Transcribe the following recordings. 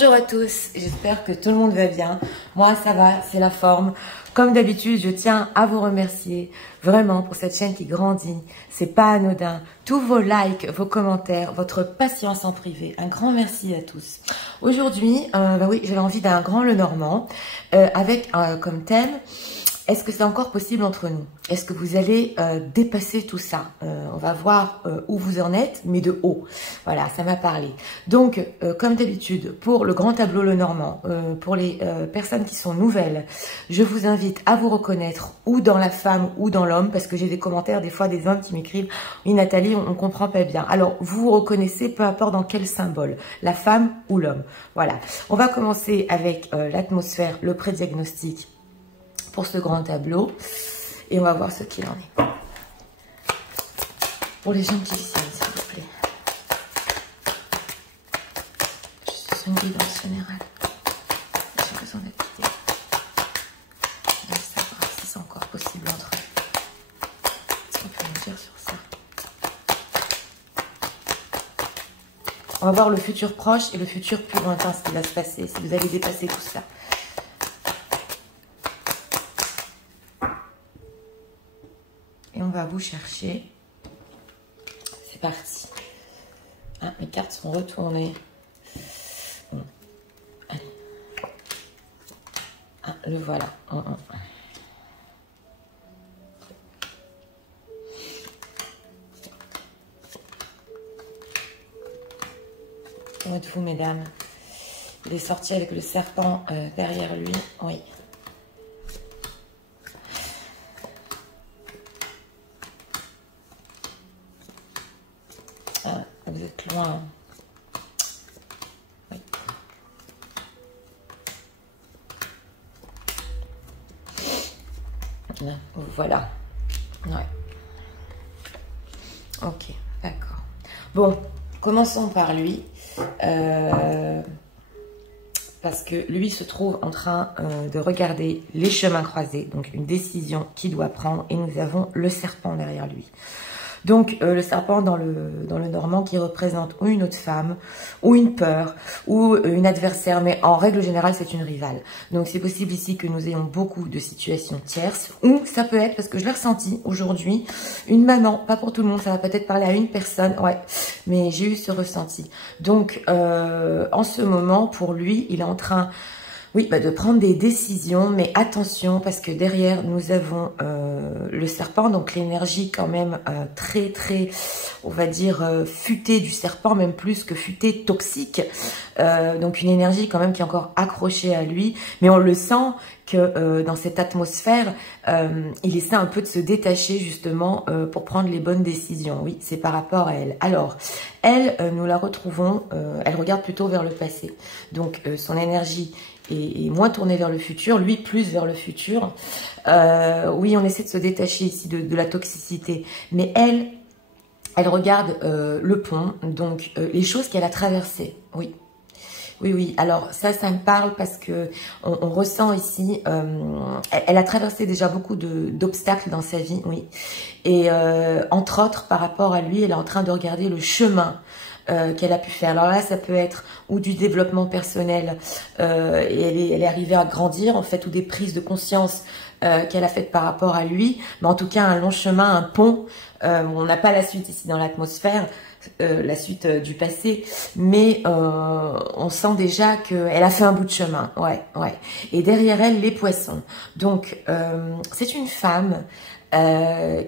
Bonjour à tous, j'espère que tout le monde va bien. Moi ça va, c'est la forme. Comme d'habitude, je tiens à vous remercier vraiment pour cette chaîne qui grandit. C'est pas anodin. Tous vos likes, vos commentaires, votre patience en privé. Un grand merci à tous. Aujourd'hui, oui, j'avais envie d'un grand Lenormand avec comme thème. Est-ce que c'est encore possible entre nous? Est-ce que vous allez dépasser tout ça? On va voir où vous en êtes, mais de haut. Voilà, ça m'a parlé. Donc, comme d'habitude, pour le grand tableau Lenormand, pour les personnes qui sont nouvelles, je vous invite à vous reconnaître ou dans la femme ou dans l'homme, parce que j'ai des commentaires des fois des hommes qui m'écrivent « Oui Nathalie, on comprend pas bien ». Alors, vous vous reconnaissez peu importe dans quel symbole, la femme ou l'homme. Voilà. On va commencer avec l'atmosphère, le pré-diagnostic pour ce grand tableau et on va voir ce qu'il en est. Pour les gens qui viennent, s'il vous plaît. Je suis une guidance générale. J'ai besoin d'être guidée. Je veux savoir si c'est encore possible entre eux. Qu'est-ce qu'on peut nous dire sur ça? On va voir le futur proche et le futur plus lointain, ce qui va se passer, si vous allez dépasser tout ça. Et on va vous chercher. C'est parti. Ah, mes cartes sont retournées. Bon. Allez. Ah, le voilà. Où êtes-vous, mesdames? Il est sorti avec le serpent derrière lui. Oui. Ah, vous êtes loin. Oui. Là, voilà. Ouais. Ok, d'accord. Bon, commençons par lui. Parce que lui se trouve en train de regarder les chemins croisés. Donc, une décision qu'il doit prendre. Et nous avons le serpent derrière lui. Donc, le serpent dans le Normand qui représente ou une autre femme, ou une peur, ou une adversaire, mais en règle générale, c'est une rivale. Donc, c'est possible ici que nous ayons beaucoup de situations tierces, ou ça peut être, parce que je l'ai ressenti aujourd'hui, une maman, pas pour tout le monde, ça va peut-être parler à une personne, ouais, mais j'ai eu ce ressenti. Donc, en ce moment, pour lui, il est en train... Oui, de prendre des décisions, mais attention parce que derrière nous avons le serpent, donc l'énergie quand même très, on va dire futée du serpent, même plus que futée toxique. Donc une énergie quand même qui est encore accrochée à lui, mais on le sent que dans cette atmosphère, il essaie un peu de se détacher justement pour prendre les bonnes décisions. Oui, c'est par rapport à elle. Alors, elle, nous la retrouvons, elle regarde plutôt vers le passé. Donc son énergie et moins tourné vers le futur, lui plus vers le futur. Oui, on essaie de se détacher ici de la toxicité, mais elle regarde le pont, donc les choses qu'elle a traversées, oui. Oui, alors ça me parle parce que on ressent ici, elle a traversé déjà beaucoup d'obstacles dans sa vie, oui. Et entre autres, par rapport à lui, elle est en train de regarder le chemin qu'elle a pu faire. Alors là, ça peut être ou du développement personnel, et elle est arrivée à grandir, en fait, ou des prises de conscience qu'elle a faites par rapport à lui. Mais en tout cas, un long chemin, un pont. On n'a pas la suite ici dans l'atmosphère, la suite du passé, mais on sent déjà qu'elle a fait un bout de chemin. Ouais. Et derrière elle, les poissons. Donc, c'est une femme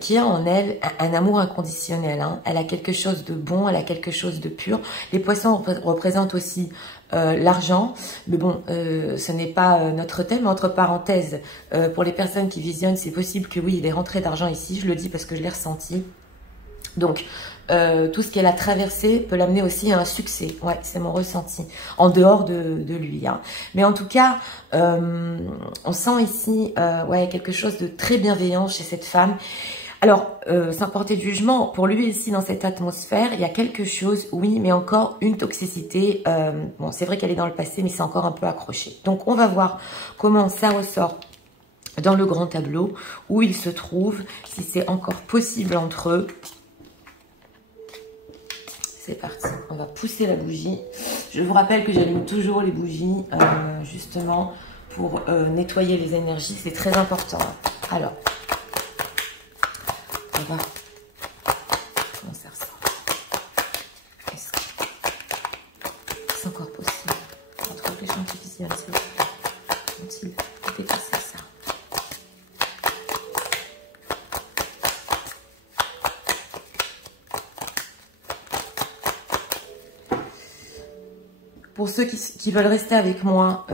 qui a en elle un amour inconditionnel. Hein. Elle a quelque chose de bon, elle a quelque chose de pur. Les poissons représentent aussi l'argent, mais bon, ce n'est pas notre thème. Entre parenthèses, pour les personnes qui visionnent, c'est possible que oui, il est rentré d'argent ici, je le dis parce que je l'ai ressenti. Donc, tout ce qu'elle a traversé peut l'amener aussi à un succès. Ouais, c'est mon ressenti, en dehors de lui. Hein. Mais en tout cas, on sent ici ouais, quelque chose de très bienveillant chez cette femme. Alors, sans porter de jugement, pour lui ici, dans cette atmosphère, il y a quelque chose, oui, mais encore une toxicité. Bon, c'est vrai qu'elle est dans le passé, mais c'est encore un peu accroché. Donc, on va voir comment ça ressort dans le grand tableau, où il se trouve, si c'est encore possible entre eux. c'est parti. On va pousser la bougie. Je vous rappelle que j'allume toujours les bougies, justement, pour nettoyer les énergies. C'est très important. Alors, on va... Comment ça ressort? Est-ce que c'est encore possible? Entre les champs artificiels, vont-ils dépasser ça? Pour ceux qui veulent rester avec moi,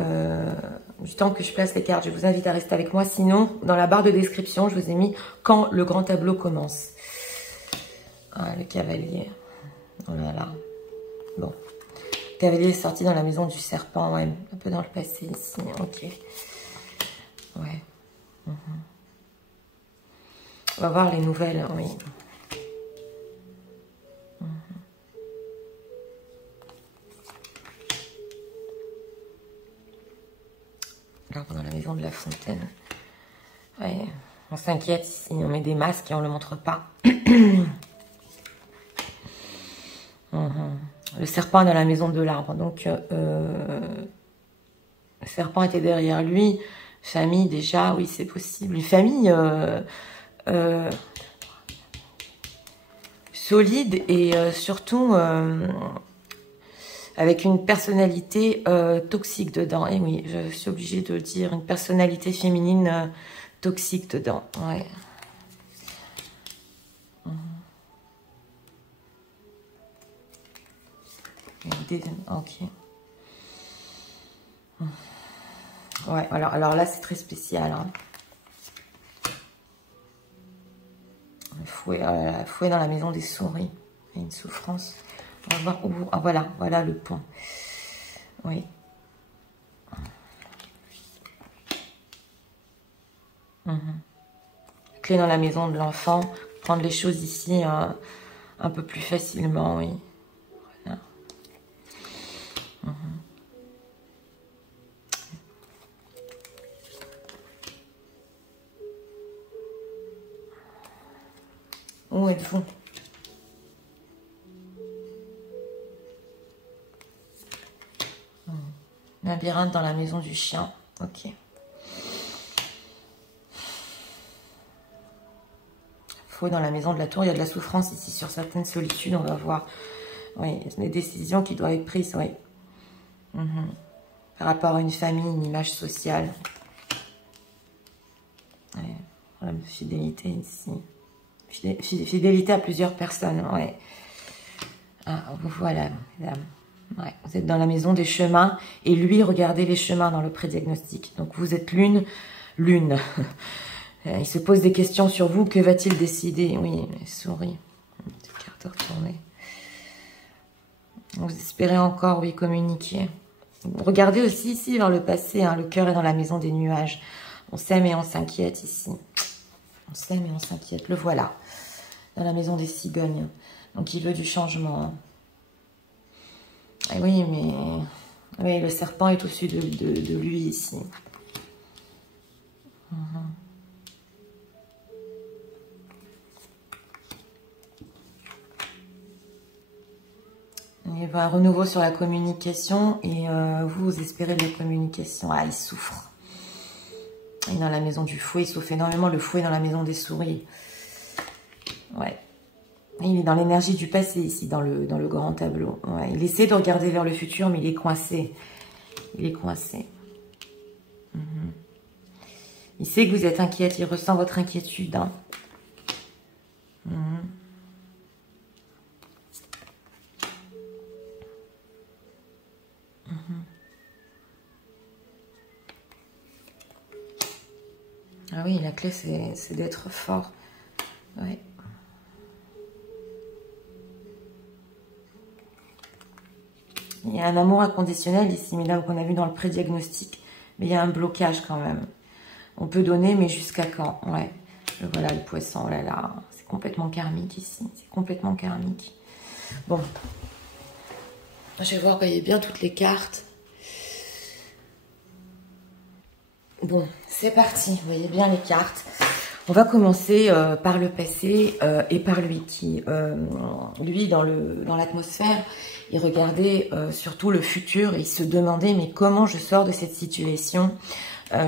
du temps que je place les cartes, je vous invite à rester avec moi. Sinon, dans la barre de description, je vous ai mis quand le grand tableau commence. Ah, le cavalier. Oh là là. Bon. Le cavalier est sorti dans la maison du serpent, ouais. Un peu dans le passé ici. Ok. Ouais. On va voir les nouvelles, oui. L'arbre dans la maison de la fontaine. Ouais, on s'inquiète ici, on met des masques et on ne le montre pas. Le serpent est dans la maison de l'arbre. Donc, le serpent était derrière lui. Famille, déjà, oui, c'est possible. Une famille solide et surtout... avec une personnalité toxique dedans. Et oui, je suis obligée de le dire, une personnalité féminine toxique dedans. Ouais. Ok. Ouais, alors là, c'est très spécial. Hein. Fouet dans la maison des souris. Il y a une souffrance. On va voir où... Ah, voilà le pont. Oui. Clé dans la maison de l'enfant. Prendre les choses ici un peu plus facilement, oui. Voilà. Où êtes-vous? Labyrinthe dans la maison du chien. Ok. Fouet dans la maison de la tour. Il y a de la souffrance ici sur certaines solitudes. On va voir. Oui, des décisions qui doivent être prises. Oui. Par rapport à une famille, une image sociale. Ouais. Problème de fidélité ici. Fidélité à plusieurs personnes. Ouais. Ah, voilà, mesdames. Ouais, vous êtes dans la maison des chemins et lui, regardez les chemins dans le prédiagnostic. Donc, vous êtes lune. Il se pose des questions sur vous. Que va-t-il décider? Oui, souris. Une petite carte retournée. Vous espérez encore, oui, communiquer. Regardez aussi ici vers le passé. Hein, le cœur est dans la maison des nuages. On s'aime et on s'inquiète ici. On s'aime et on s'inquiète. Le voilà. Dans la maison des cigognes. Donc, il veut du changement. Hein. Et oui, mais oui, le serpent est au-dessus de lui ici. Il va un renouveau sur la communication et vous espérez de la communication. Ah, il souffre. Il est dans la maison du fouet, il souffre énormément. Le fouet dans la maison des souris. Ouais. Il est dans l'énergie du passé ici, dans le grand tableau. Ouais, il essaie de regarder vers le futur, mais il est coincé. Il est coincé. Il sait que vous êtes inquiète, il ressent votre inquiétude. Hein. Ah oui, la clé, c'est d'être fort. Ouais. Il y a un amour inconditionnel ici, mesdames, qu'on a vu dans le prédiagnostic. Mais il y a un blocage quand même. On peut donner, mais jusqu'à quand? Ouais. Voilà le poisson, oh là là. C'est complètement karmique ici. C'est complètement karmique. Bon. Je vais voir, voyez bien toutes les cartes. Bon, c'est parti. Vous voyez bien les cartes. On va commencer par le passé et par lui qui, lui, dans l'atmosphère, il regardait surtout le futur et il se demandait mais comment je sors de cette situation.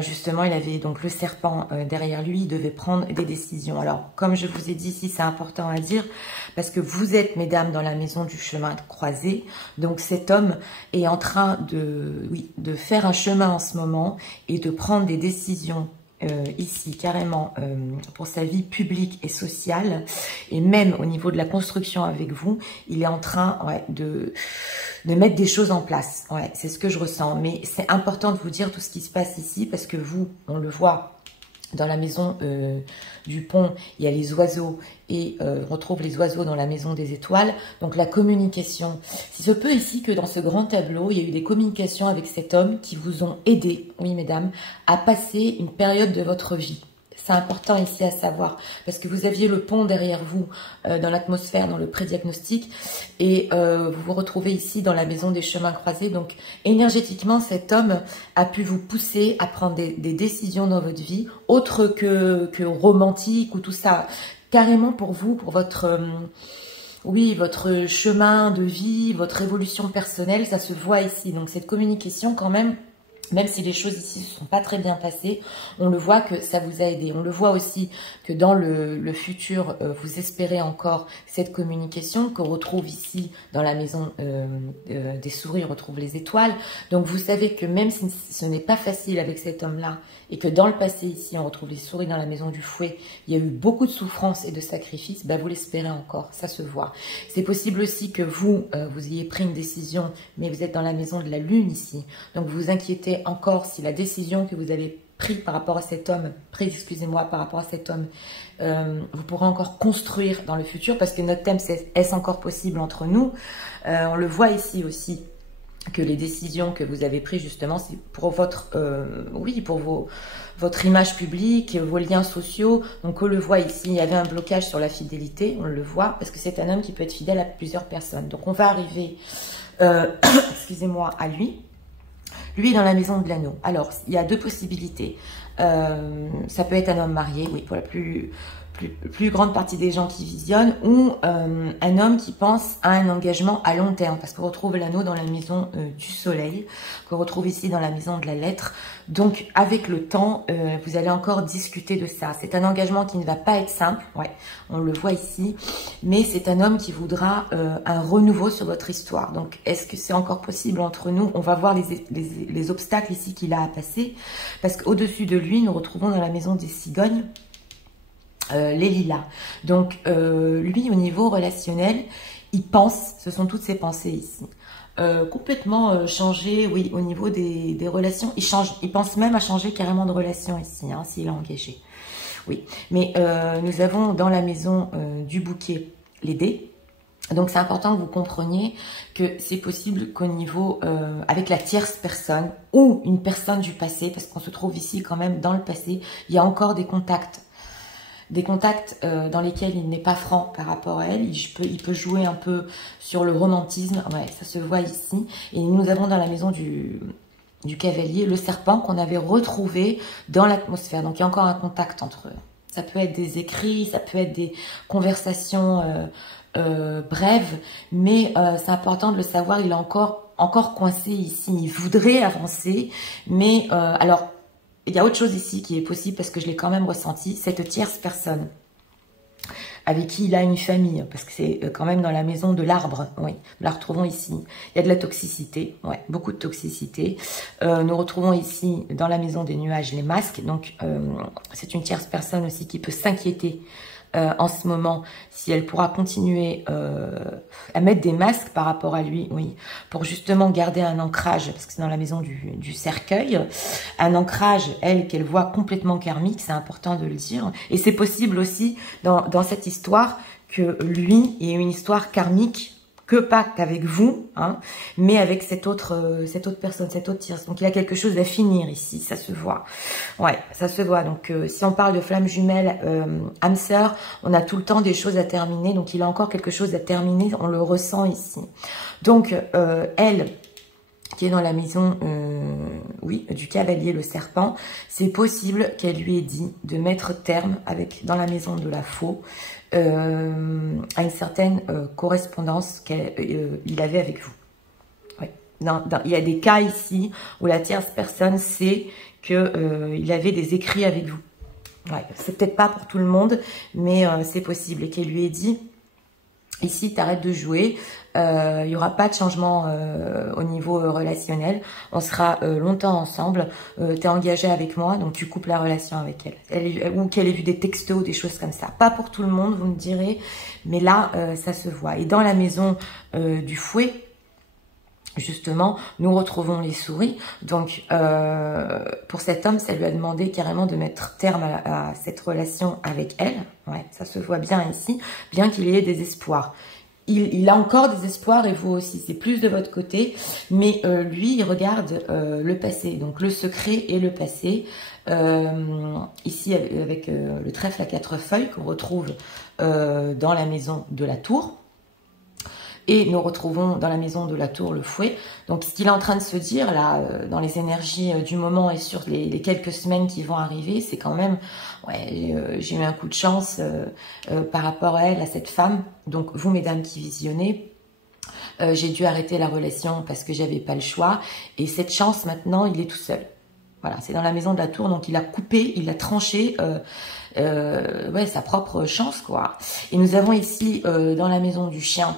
Justement, il avait donc le serpent derrière lui, il devait prendre des décisions. Alors, comme je vous ai dit ici, c'est important à dire, parce que vous êtes, mesdames, dans la maison du chemin croisé. Donc, cet homme est en train de faire un chemin en ce moment et de prendre des décisions ici, carrément, pour sa vie publique et sociale, et même au niveau de la construction avec vous, il est en train de mettre des choses en place. Ouais, c'est ce que je ressens. Mais c'est important de vous dire tout ce qui se passe ici, parce que vous, on le voit dans la maison du pont, il y a les oiseaux, et on retrouve les oiseaux dans la maison des étoiles. Donc la communication. Il se peut ici que dans ce grand tableau, il y a eu des communications avec cet homme qui vous ont aidé, oui mesdames, à passer une période de votre vie. C'est important ici à savoir, parce que vous aviez le pont derrière vous, dans l'atmosphère, dans le pré-diagnostic, et vous vous retrouvez ici dans la maison des chemins croisés. Donc énergétiquement, cet homme a pu vous pousser à prendre des décisions dans votre vie, autres que romantiques ou tout ça, carrément pour vous, pour votre... oui, votre chemin de vie, votre évolution personnelle, ça se voit ici. Donc cette communication quand même si les choses ici ne se sont pas très bien passées, on le voit que ça vous a aidé. On le voit aussi que dans le futur, vous espérez encore cette communication qu'on retrouve ici dans la maison des souris, on retrouve les étoiles. Donc vous savez que même si ce n'est pas facile avec cet homme-là, et que dans le passé ici, on retrouve les souris dans la maison du fouet, il y a eu beaucoup de souffrance et de sacrifices, ben vous l'espérez encore, ça se voit. C'est possible aussi que vous ayez pris une décision, mais vous êtes dans la maison de la lune ici, donc vous vous inquiétez encore si la décision que vous avez prise par rapport à cet homme, par rapport à cet homme, vous pourrez encore construire dans le futur, parce que notre thème c'est est-ce encore possible entre nous. On le voit ici aussi, que les décisions que vous avez prises justement, c'est pour votre, votre image publique, vos liens sociaux. Donc on le voit ici, il y avait un blocage sur la fidélité, on le voit, parce que c'est un homme qui peut être fidèle à plusieurs personnes. Donc on va arriver, excusez-moi, à lui. Lui est dans la maison de l'anneau. Alors, il y a deux possibilités. Ça peut être un homme marié, oui, pour la plus grande partie des gens qui visionnent, ou un homme qui pense à un engagement à long terme, parce qu'on retrouve l'anneau dans la maison du soleil, qu'on retrouve ici dans la maison de la lettre. Donc, avec le temps, vous allez encore discuter de ça. C'est un engagement qui ne va pas être simple, ouais, on le voit ici, mais c'est un homme qui voudra un renouveau sur votre histoire. Donc, est-ce que c'est encore possible entre nous? On va voir les obstacles ici qu'il a à passer, parce qu'au-dessus de lui, nous retrouvons dans la maison des cigognes, les lilas. Donc, lui, au niveau relationnel, il pense, ce sont toutes ses pensées ici, complètement changer, oui, au niveau des relations. Il pense même à changer carrément de relation ici, hein, s'il est engagé. Oui, mais nous avons dans la maison du bouquet les dés. Donc, c'est important que vous compreniez que c'est possible qu'au niveau, avec la tierce personne ou une personne du passé, parce qu'on se trouve ici quand même dans le passé, il y a encore des contacts dans lesquels il n'est pas franc par rapport à elle. Il peut jouer un peu sur le romantisme. Ouais, ça se voit ici. Et nous avons dans la maison du cavalier le serpent qu'on avait retrouvé dans l'atmosphère. Donc, il y a encore un contact entre eux. Ça peut être des écrits, ça peut être des conversations brèves. Mais c'est important de le savoir, il est encore coincé ici. Il voudrait avancer. Mais alors... il y a autre chose ici qui est possible, parce que je l'ai quand même ressenti, cette tierce personne avec qui il a une famille, parce que c'est quand même dans la maison de l'arbre, oui, nous la retrouvons ici. Il y a de la toxicité, ouais, beaucoup de toxicité. Nous retrouvons ici, dans la maison des nuages, les masques, donc c'est une tierce personne aussi qui peut s'inquiéter en ce moment, si elle pourra continuer à mettre des masques par rapport à lui, oui, pour justement garder un ancrage, parce que c'est dans la maison du cercueil, un ancrage, elle, qu'elle voit complètement karmique, c'est important de le dire, et c'est possible aussi dans cette histoire que lui ait une histoire karmique, que pas qu'avec vous, hein, mais avec cette autre personne, cette autre tierce. Donc il y a quelque chose à finir ici, ça se voit. Ouais, ça se voit. Donc si on parle de flamme jumelle, âme sœur, on a tout le temps des choses à terminer. Donc il a encore quelque chose à terminer, on le ressent ici. Donc elle, qui est dans la maison, oui, du cavalier, le serpent, c'est possible qu'elle lui ait dit de mettre terme dans la maison de la faux à une certaine correspondance qu'il avait avec vous. Ouais. Il y a des cas ici où la tierce personne sait qu'il avait des écrits avec vous. Ouais, c'est peut-être pas pour tout le monde, mais c'est possible. Et qu'elle lui ait dit, ici, t'arrêtes de jouer, il n'y aura pas de changement au niveau relationnel, on sera longtemps ensemble, t'es engagé avec moi, donc tu coupes la relation avec elle. Ou qu'elle ait vu des textos, des choses comme ça. Pas pour tout le monde, vous me direz, mais là, ça se voit. Et dans la maison du fouet, justement, nous retrouvons les souris. Donc, pour cet homme, ça lui a demandé carrément de mettre terme à cette relation avec elle. Ouais, ça se voit bien ici, bien qu'il ait des espoirs. Il a encore des espoirs et vous aussi, c'est plus de votre côté. Mais lui, il regarde le passé, donc le secret et le passé. Ici, avec le trèfle à 4 feuilles qu'on retrouve dans la maison de la tour. Et nous retrouvons dans la maison de la tour le fouet. Donc, ce qu'il est en train de se dire, là, dans les énergies du moment et sur les quelques semaines qui vont arriver, c'est quand même, ouais, j'ai eu un coup de chance par rapport à elle, à cette femme. Donc, vous, mesdames qui visionnez, j'ai dû arrêter la relation parce que j'avais pas le choix. Et cette chance, maintenant, il est tout seul. Voilà, c'est dans la maison de la tour. Donc, il a coupé, il a tranché ouais, sa propre chance, quoi. Et nous avons ici, dans la maison du chien,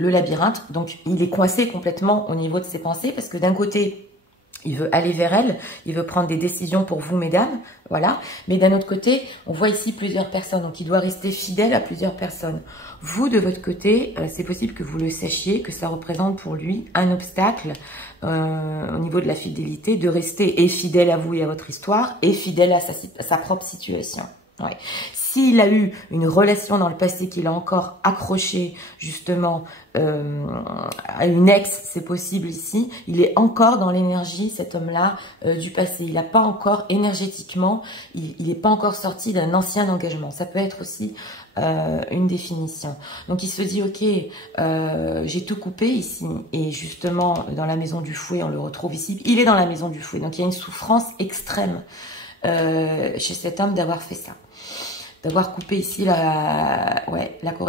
le labyrinthe, donc il est coincé complètement au niveau de ses pensées parce que d'un côté, il veut aller vers elle, il veut prendre des décisions pour vous, mesdames, voilà. Mais d'un autre côté, on voit ici plusieurs personnes, donc il doit rester fidèle à plusieurs personnes. Vous, de votre côté, c'est possible que vous le sachiez, que ça représente pour lui un obstacle au niveau de la fidélité, de rester et fidèle à vous et à votre histoire, et fidèle à sa propre situation. Ouais. S'il a eu une relation dans le passé qu'il a encore accroché justement à une ex, c'est possible ici, il est encore dans l'énergie, cet homme-là, du passé. Il n'a pas encore, énergétiquement, il n'est pas encore sorti d'un ancien engagement. Ça peut être aussi une définition. Donc il se dit, ok, j'ai tout coupé ici, et justement dans la maison du fouet, on le retrouve ici, il est dans la maison du fouet, donc il y a une souffrance extrême chez cet homme d'avoir fait ça. D'avoir coupé ici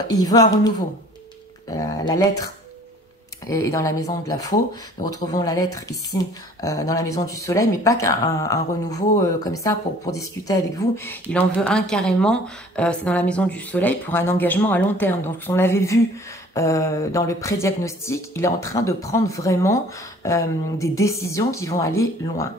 il veut un renouveau. La lettre est dans la maison de la faux. Nous retrouvons la lettre ici dans la maison du soleil, mais pas qu'un renouveau comme ça pour discuter avec vous. Il en veut un carrément, c'est dans la maison du soleil pour un engagement à long terme. Donc on l'avait vu dans le pré-diagnostic, il est en train de prendre vraiment des décisions qui vont aller loin.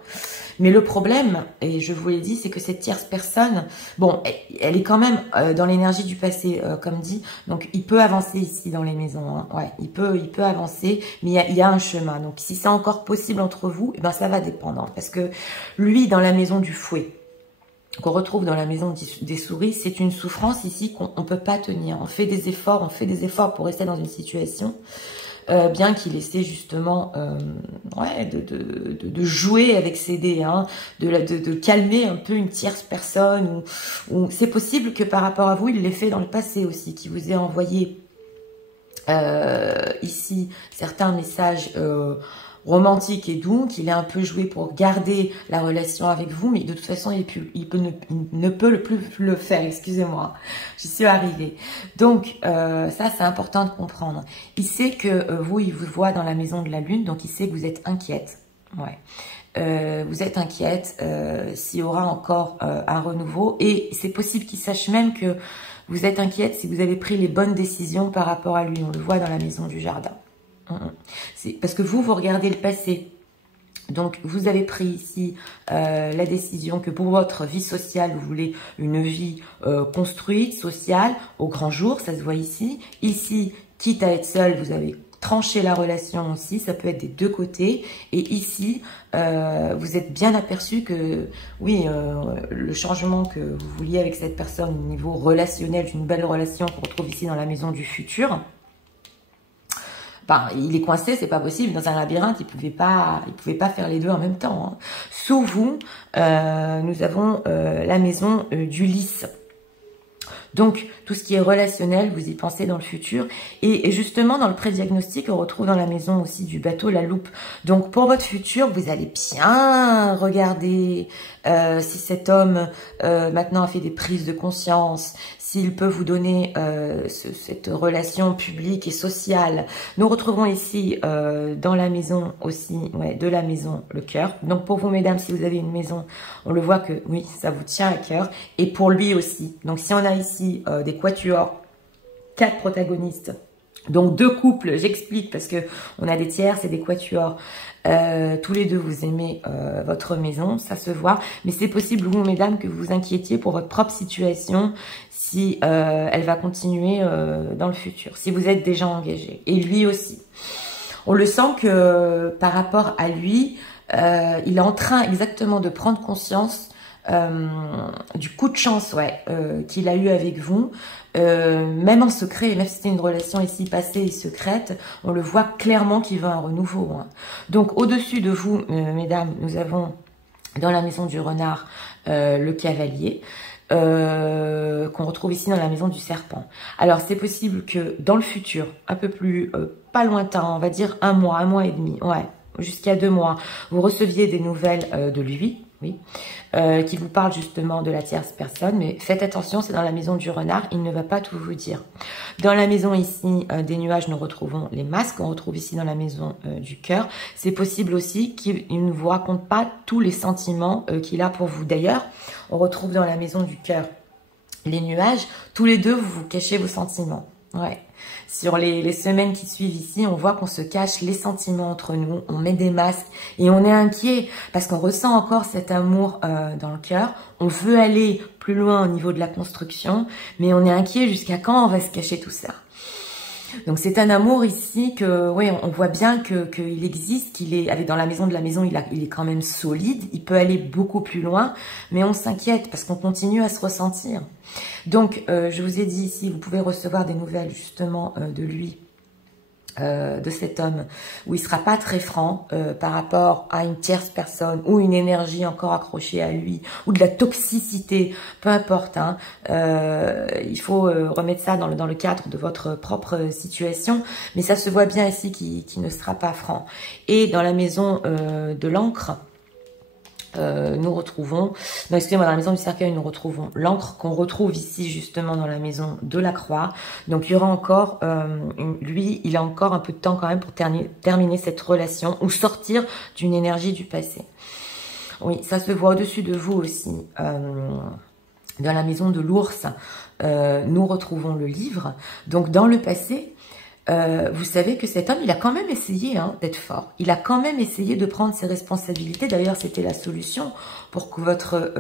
Mais le problème, et je vous l'ai dit, c'est que cette tierce personne, bon, elle est quand même dans l'énergie du passé, comme dit. Donc, il peut avancer ici dans les maisons. Hein. Ouais, il peut avancer, mais il y a un chemin. Donc, si c'est encore possible entre vous, eh ben, ça va dépendre. Hein, parce que lui, dans la maison du fouet, qu'on retrouve dans la maison des souris, c'est une souffrance ici qu'on ne peut pas tenir. On fait des efforts pour rester dans une situation. Bien qu'il essaie justement ouais, de jouer avec ses dés, hein, de calmer un peu une tierce personne. Ou c'est possible que par rapport à vous, il l'ait fait dans le passé aussi, qu'il vous ait envoyé ici certains messages romantique et doux, qu'il est un peu joué pour garder la relation avec vous, mais de toute façon, il ne peut plus le faire, excusez-moi, j'y suis arrivée. Donc, ça, c'est important de comprendre. Il sait que vous, il vous voit dans la maison de la lune, donc il sait que vous êtes inquiète. Ouais. Vous êtes inquiète s'il y aura encore un renouveau, et c'est possible qu'il sache même que vous êtes inquiète si vous avez pris les bonnes décisions par rapport à lui. On le voit dans la maison du jardin. C'est parce que vous regardez le passé. Donc, vous avez pris ici la décision que pour votre vie sociale, vous voulez une vie construite, sociale, au grand jour, ça se voit ici. Ici, quitte à être seul, vous avez tranché la relation aussi, ça peut être des deux côtés. Et ici, vous êtes bien aperçu que, oui, le changement que vous vouliez avec cette personne au niveau relationnel, une belle relation qu'on retrouve ici dans la maison du futur, enfin, il est coincé, c'est pas possible. Dans un labyrinthe, il pouvait pas faire les deux en même temps. Hein. Sous vous, nous avons la maison du lys. Donc, tout ce qui est relationnel, vous y pensez dans le futur. Et justement, dans le pré-diagnostic, on retrouve dans la maison aussi du bateau la loupe. Donc, pour votre futur, vous allez bien regarder si cet homme maintenant a fait des prises de conscience, s'il peut vous donner cette relation publique et sociale. Nous retrouvons ici dans la maison aussi, de la maison, le cœur. Donc pour vous mesdames, si vous avez une maison, on le voit que oui, ça vous tient à cœur. Et pour lui aussi. Donc si on a ici des quatuors, 4 protagonistes, donc 2 couples, j'explique parce que on a des tiers, c'est des quatuors. Tous les deux vous aimez votre maison, ça se voit. Mais c'est possible, vous mesdames, que vous vous inquiétiez pour votre propre situation, si elle va continuer dans le futur, si vous êtes déjà engagé. Et lui aussi. On le sent que par rapport à lui, il est en train exactement de prendre conscience du coup de chance qu'il a eu avec vous. Même en secret, même si c'était une relation ici passée et secrète, on le voit clairement qu'il veut un renouveau. Donc au-dessus de vous, mesdames, nous avons dans la maison du renard le cavalier. Qu'on retrouve ici dans la maison du serpent. Alors c'est possible que dans le futur, un peu plus pas lointain, on va dire un mois et demi, jusqu'à 2 mois, vous receviez des nouvelles de lui, qui vous parle justement de la tierce personne, mais faites attention, c'est dans la maison du renard, il ne va pas tout vous dire. Dans la maison ici des nuages, nous retrouvons les masques, on retrouve ici dans la maison du cœur. C'est possible aussi qu'il ne vous raconte pas tous les sentiments qu'il a pour vous. D'ailleurs, on retrouve dans la maison du cœur les nuages, tous les deux vous cachez vos sentiments. Sur les semaines qui suivent ici, on voit qu'on se cache les sentiments entre nous, on met des masques et on est inquiet parce qu'on ressent encore cet amour dans le cœur. On veut aller plus loin au niveau de la construction, mais on est inquiet jusqu'à quand on va se cacher tout ça. Donc c'est un amour ici que, on voit bien qu'il existe, qu'il est avec dans la maison de la maison, il est quand même solide, il peut aller beaucoup plus loin, mais on s'inquiète parce qu'on continue à se ressentir. Donc je vous ai dit ici, vous pouvez recevoir des nouvelles justement de lui, de cet homme, où il sera pas très franc par rapport à une tierce personne ou une énergie encore accrochée à lui ou de la toxicité, peu importe. Il faut remettre ça dans le cadre de votre propre situation, mais ça se voit bien ici qu'il ne sera pas franc. Et dans la maison de l'encre, nous retrouvons, non excusez-moi, dans la maison du cercueil, nous retrouvons l'encre qu'on retrouve ici justement dans la maison de la croix. Donc il y aura encore, lui, il a encore un peu de temps quand même pour terminer cette relation ou sortir d'une énergie du passé. Oui, ça se voit au-dessus de vous aussi. Dans la maison de l'ours, nous retrouvons le livre. Donc dans le passé, vous savez que cet homme, il a quand même essayé d'être fort. Il a quand même essayé de prendre ses responsabilités. D'ailleurs, c'était la solution pour que votre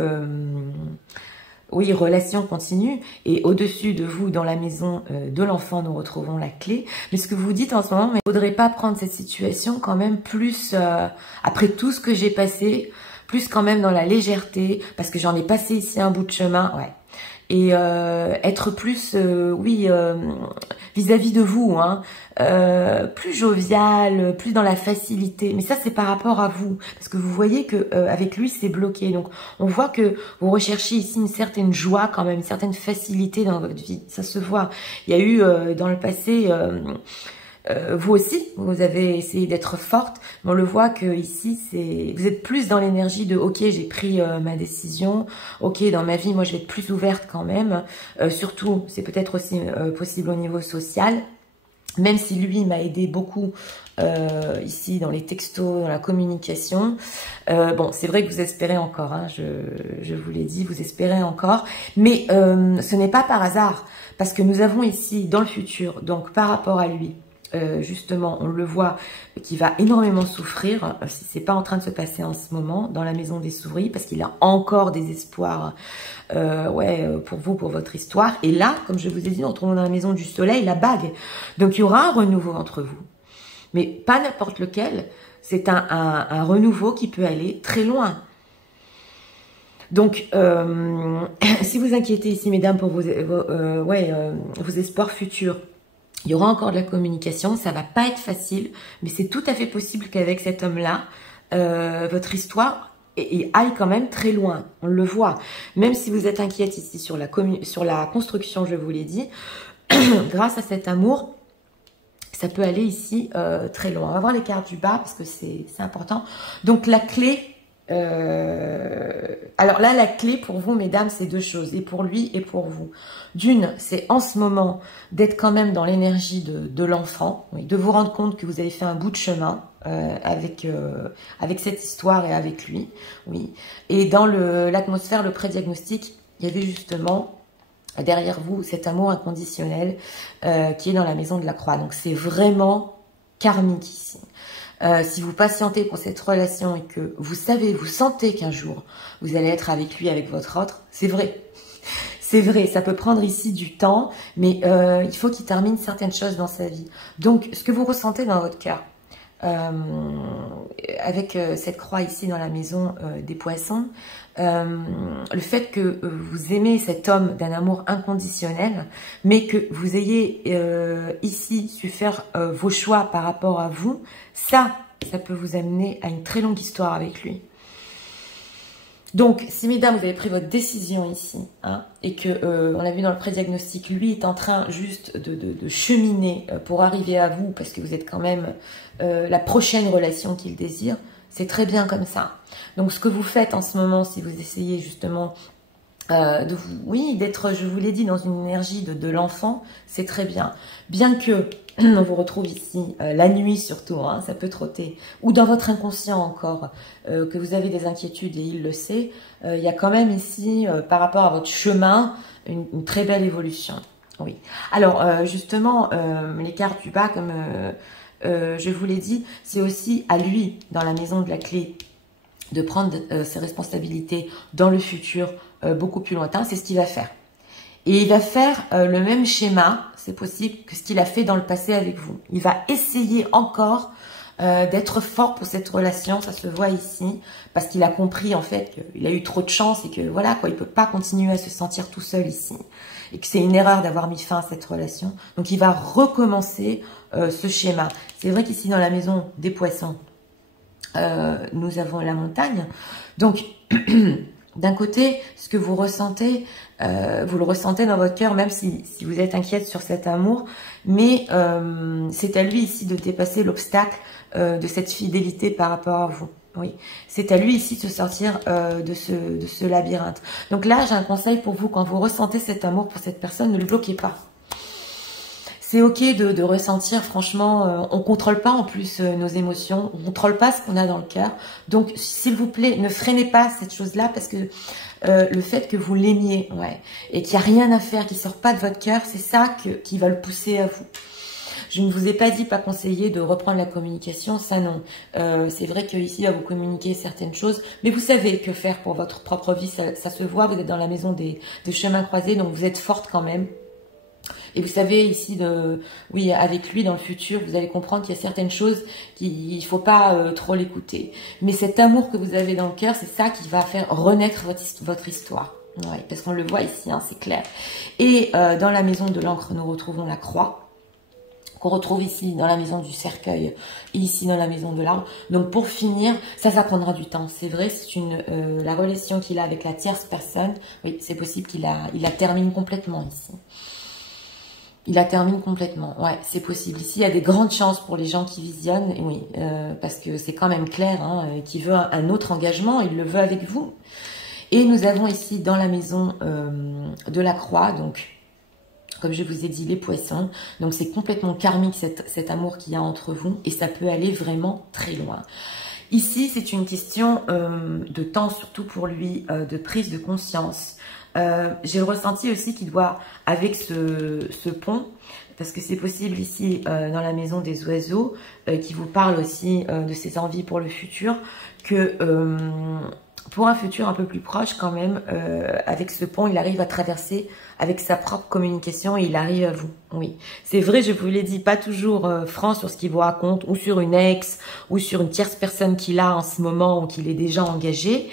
relation continue. Et au-dessus de vous, dans la maison de l'enfant, nous retrouvons la clé. Mais ce que vous dites en ce moment, mais il ne faudrait pas prendre cette situation quand même plus, après tout ce que j'ai passé, plus quand même dans la légèreté, parce que j'en ai passé ici un bout de chemin, et être plus, vis-à-vis de vous, plus jovial, plus dans la facilité. Mais ça, c'est par rapport à vous, parce que vous voyez que avec lui, c'est bloqué. Donc, on voit que vous recherchez ici une certaine joie, quand même, une certaine facilité dans votre vie. Ça se voit. Il y a eu dans le passé. Vous aussi, vous avez essayé d'être forte, mais on le voit que ici, vous êtes plus dans l'énergie de ok, j'ai pris ma décision, ok, dans ma vie, moi je vais être plus ouverte quand même. Surtout, c'est peut-être aussi possible au niveau social, même si lui m'a aidé beaucoup ici dans les textos, dans la communication. Bon, c'est vrai que vous espérez encore, je vous l'ai dit, vous espérez encore, mais ce n'est pas par hasard, parce que nous avons ici dans le futur, donc par rapport à lui, justement, on le voit qui va énormément souffrir si c'est pas en train de se passer en ce moment dans la maison des souris, parce qu'il a encore des espoirs pour vous, pour votre histoire. Et là, comme je vous ai dit, on retrouve dans la maison du soleil la bague. Donc il y aura un renouveau entre vous, mais pas n'importe lequel. C'est un renouveau qui peut aller très loin. Donc, si vous inquiétez ici, mesdames, pour vos espoirs futurs, il y aura encore de la communication, ça va pas être facile, mais c'est tout à fait possible qu'avec cet homme-là, votre histoire et aille quand même très loin. On le voit. Même si vous êtes inquiète ici sur la construction, je vous l'ai dit, grâce à cet amour, ça peut aller ici très loin. On va voir les cartes du bas parce que c'est important. Donc la clé, alors là la clé pour vous mesdames c'est deux choses, et pour lui et pour vous. D'une, c'est en ce moment d'être quand même dans l'énergie de l'enfant, oui, de vous rendre compte que vous avez fait un bout de chemin avec cette histoire et avec lui. Oui. Et dans l'atmosphère, le pré-diagnostic, il y avait justement derrière vous cet amour inconditionnel qui est dans la maison de la croix. Donc c'est vraiment karmique ici. Si vous patientez pour cette relation et que vous sentez qu'un jour vous allez être avec lui, avec votre autre, c'est vrai. C'est vrai, ça peut prendre ici du temps, mais il faut qu'il termine certaines choses dans sa vie. Donc ce que vous ressentez dans votre cœur, avec cette croix ici dans la maison des poissons, le fait que vous aimez cet homme d'un amour inconditionnel, mais que vous ayez ici su faire vos choix par rapport à vous, ça peut vous amener à une très longue histoire avec lui. Donc, si mesdames, vous avez pris votre décision ici, hein, et que, on a vu dans le pré-diagnostic, lui est en train juste de cheminer pour arriver à vous, parce que vous êtes quand même la prochaine relation qu'il désire, c'est très bien comme ça. Donc, ce que vous faites en ce moment, si vous essayez justement d'être, je vous l'ai dit, dans une énergie de l'enfant, c'est très bien. Bien que on vous retrouve ici la nuit surtout, hein, ça peut trotter, ou dans votre inconscient encore, que vous avez des inquiétudes et il le sait, il y a quand même ici, par rapport à votre chemin, une très belle évolution. Oui. Alors, justement, les cartes du bas, comme je vous l'ai dit, c'est aussi à lui, dans la maison de la clé, de prendre ses responsabilités dans le futur beaucoup plus lointain. C'est ce qu'il va faire. Et il va faire le même schéma, c'est possible, que ce qu'il a fait dans le passé avec vous. Il va essayer encore d'être fort pour cette relation, ça se voit ici, parce qu'il a compris en fait qu'il a eu trop de chance et que voilà, quoi, il ne peut pas continuer à se sentir tout seul ici. Et que c'est une erreur d'avoir mis fin à cette relation. Donc il va recommencer ce schéma. C'est vrai qu'ici dans la maison des poissons, nous avons la montagne. Donc, d'un côté, ce que vous ressentez, vous le ressentez dans votre cœur, même si vous êtes inquiète sur cet amour, mais c'est à lui ici de dépasser l'obstacle de cette fidélité par rapport à vous. Oui, c'est à lui ici de se sortir de ce labyrinthe. Donc là, j'ai un conseil pour vous, quand vous ressentez cet amour pour cette personne, ne le bloquez pas. C'est ok de ressentir, franchement, on contrôle pas en plus nos émotions, on contrôle pas ce qu'on a dans le cœur. Donc, s'il vous plaît, ne freinez pas cette chose-là parce que le fait que vous l'aimiez, ouais, et qu'il n'y a rien à faire, qu'il ne sort pas de votre cœur, c'est ça qui va le pousser à vous. Je ne vous ai pas dit, pas conseillé de reprendre la communication, ça non. C'est vrai qu'ici, il va vous communiquer certaines choses, mais vous savez que faire pour votre propre vie, ça se voit, vous êtes dans la maison des chemins croisés, donc vous êtes forte quand même. Et vous savez ici, oui, avec lui dans le futur, vous allez comprendre qu'il y a certaines choses qu'il ne faut pas trop l'écouter. Mais cet amour que vous avez dans le cœur, c'est ça qui va faire renaître votre histoire. Ouais, parce qu'on le voit ici, hein, c'est clair. Et dans la maison de l'encre, nous retrouvons la croix, qu'on retrouve ici dans la maison du cercueil et ici dans la maison de l'arbre. Donc pour finir, ça prendra du temps. C'est vrai, c'est la relation qu'il a avec la tierce personne. Oui, c'est possible qu'il la termine complètement ici. Il la termine complètement, ouais, c'est possible. Ici, il y a des grandes chances pour les gens qui visionnent, oui, parce que c'est quand même clair, hein, qu'il veut un autre engagement, il le veut avec vous. Et nous avons ici, dans la maison de la croix, donc, comme je vous ai dit, les poissons. Donc, c'est complètement karmique, cet amour qu'il y a entre vous, et ça peut aller vraiment très loin. Ici, c'est une question de temps, surtout pour lui, de prise de conscience. J'ai le ressenti aussi qu'il doit, avec ce pont, parce que c'est possible ici dans la maison des oiseaux, qui vous parle aussi de ses envies pour le futur, que pour un futur un peu plus proche quand même, avec ce pont, il arrive à traverser avec sa propre communication et il arrive à vous. Oui, c'est vrai, je vous l'ai dit, pas toujours franc sur ce qu'il vous raconte, ou sur une ex, ou sur une tierce personne qu'il a en ce moment, ou qu'il est déjà engagé.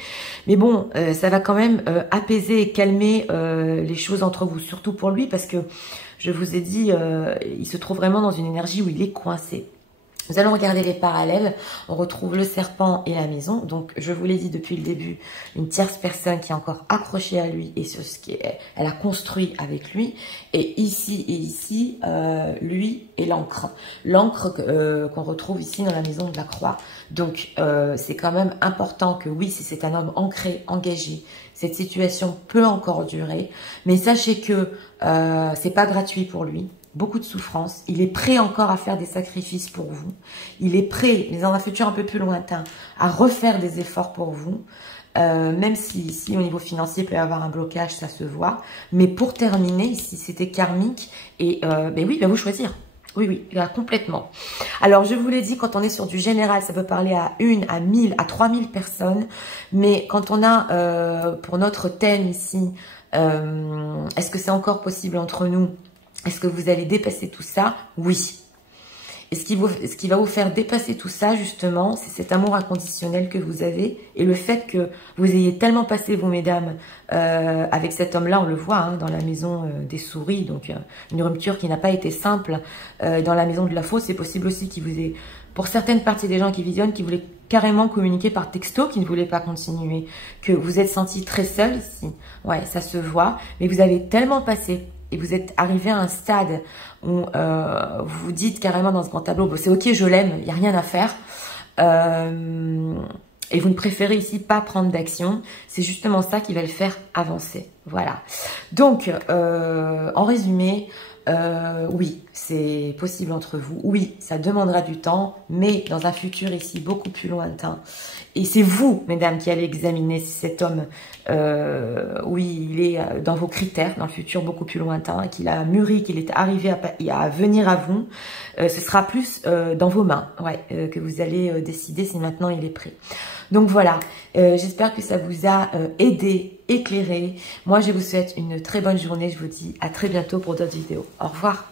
Mais bon, ça va quand même apaiser et calmer les choses entre vous, surtout pour lui, parce que je vous ai dit, il se trouve vraiment dans une énergie où il est coincé. Nous allons regarder les parallèles. On retrouve le serpent et la maison. Donc, je vous l'ai dit depuis le début, une tierce personne qui est encore accrochée à lui et sur ce elle a construit avec lui. Et ici, lui et l'encre. L'encre qu'on retrouve ici dans la maison de la croix. Donc, c'est quand même important que oui, si c'est un homme ancré, engagé, cette situation peut encore durer. Mais sachez que c'est pas gratuit pour lui. Beaucoup de souffrance, il est prêt encore à faire des sacrifices pour vous, il est prêt, mais dans un futur un peu plus lointain, à refaire des efforts pour vous, même si au niveau financier il peut y avoir un blocage, ça se voit, mais pour terminer, ici c'était karmique, et ben oui, il va vous choisir. Oui, là, complètement. Alors, je vous l'ai dit, quand on est sur du général, ça peut parler à 1, à 1000, à 3000 personnes. Mais quand on a, pour notre thème ici, est-ce que c'est encore possible entre nous? Est-ce que vous allez dépasser tout ça? Oui. Et ce qui va vous faire dépasser tout ça, justement, c'est cet amour inconditionnel que vous avez et le fait que vous ayez tellement passé, vous, mesdames, avec cet homme-là, on le voit, hein, dans la maison des souris, donc une rupture qui n'a pas été simple. Dans la maison de la fausse, c'est possible aussi qu'il vous ait, pour certaines parties des gens qui visionnent, qui voulaient carrément communiquer par texto, qui ne voulaient pas continuer, que vous êtes senti très seul ici. Ouais, ça se voit, mais vous avez tellement passé et vous êtes arrivé à un stade où vous vous dites carrément dans ce grand tableau, bon, c'est ok, je l'aime, il n'y a rien à faire. Et vous ne préférez ici pas prendre d'action. C'est justement ça qui va le faire avancer. Voilà. Donc, en résumé, oui, c'est possible entre vous. Oui, ça demandera du temps, mais dans un futur ici beaucoup plus lointain. Et c'est vous, mesdames, qui allez examiner si cet homme, oui, il est dans vos critères, dans le futur beaucoup plus lointain, qu'il a mûri, qu'il est arrivé à venir à vous. Ce sera plus dans vos mains, ouais, que vous allez décider si maintenant il est prêt. Donc voilà, j'espère que ça vous a aidé, éclairé. Moi, je vous souhaite une très bonne journée. Je vous dis à très bientôt pour d'autres vidéos. Au revoir.